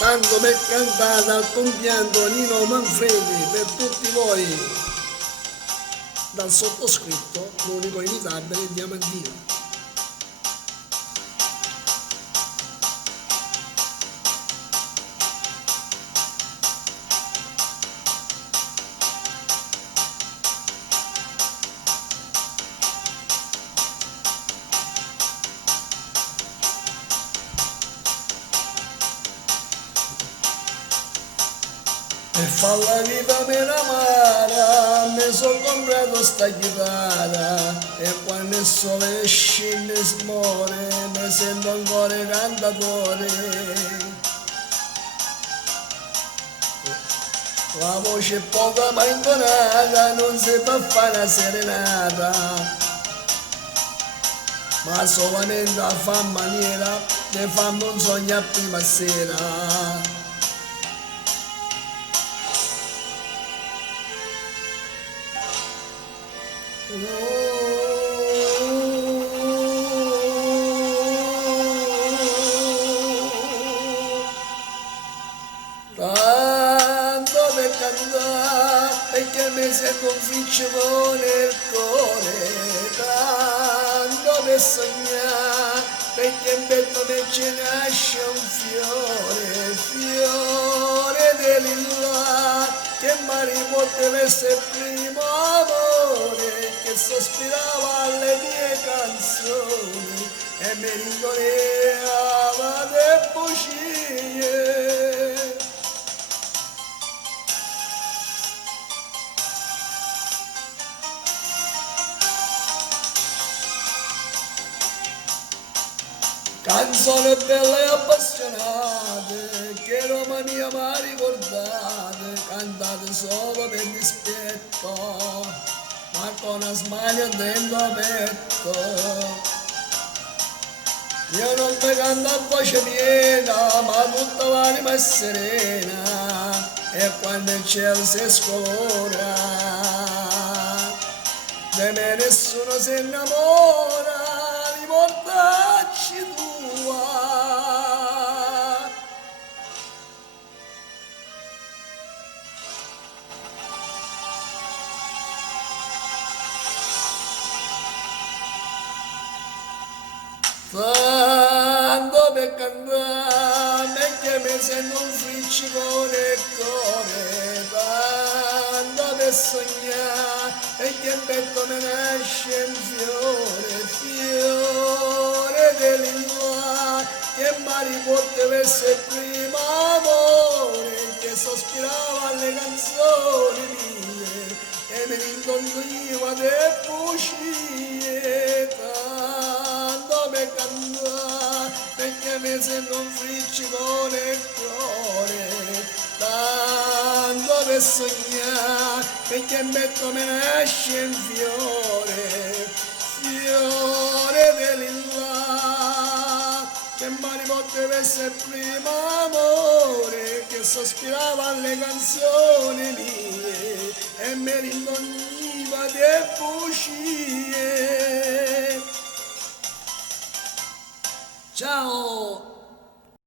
tanto per cantare al compianto Nino Manfredi per tutti voi, dal sottoscritto, l'unico imitabile Diamantino. E fa la vita meno amara, mi sono comprato sta chitarra e quando il sole scende e smuore, mi sento ancora cantatore. La voce è poca ma intonata, non si fa fare una serenata, ma solamente a fa maniera di farmi un sogno a prima sera. Tanto per cantare perché mi sento un friccico nel cuore, tanto per sognare perché in petto me ce nasce un fiore, fiore di lilla che mi poteva essere il primo amore che sospirava alle mie canzoni e mi rincorreva le bugie. Canzoni belle e appassionate che Roma mia mi ricordate, cantate solo per dispetto, ma con una smania dentro petto. Io non mi canto a voce piena, ma tutta l'anima è serena, e quando il cielo si scolora, di me nessuno si innamora, riportacci tua. Tanto per cantare che mi sento un friccico nel cuore, tanto per sognare perché in petto me nasce un fiore, fiore di lilla che mi poteva essere il primo amore che sospirava alle canzoni mie e mi rincontriva le bugie. Tanto per cantare perché mi sento un friccico nel cuore, tanto per sognare perché in petto me nasce un fiore, fiore di lilla che mi poteva essere il primo amore che sospirava alle canzoni mie e mi rincorreva le bugie. Ciao!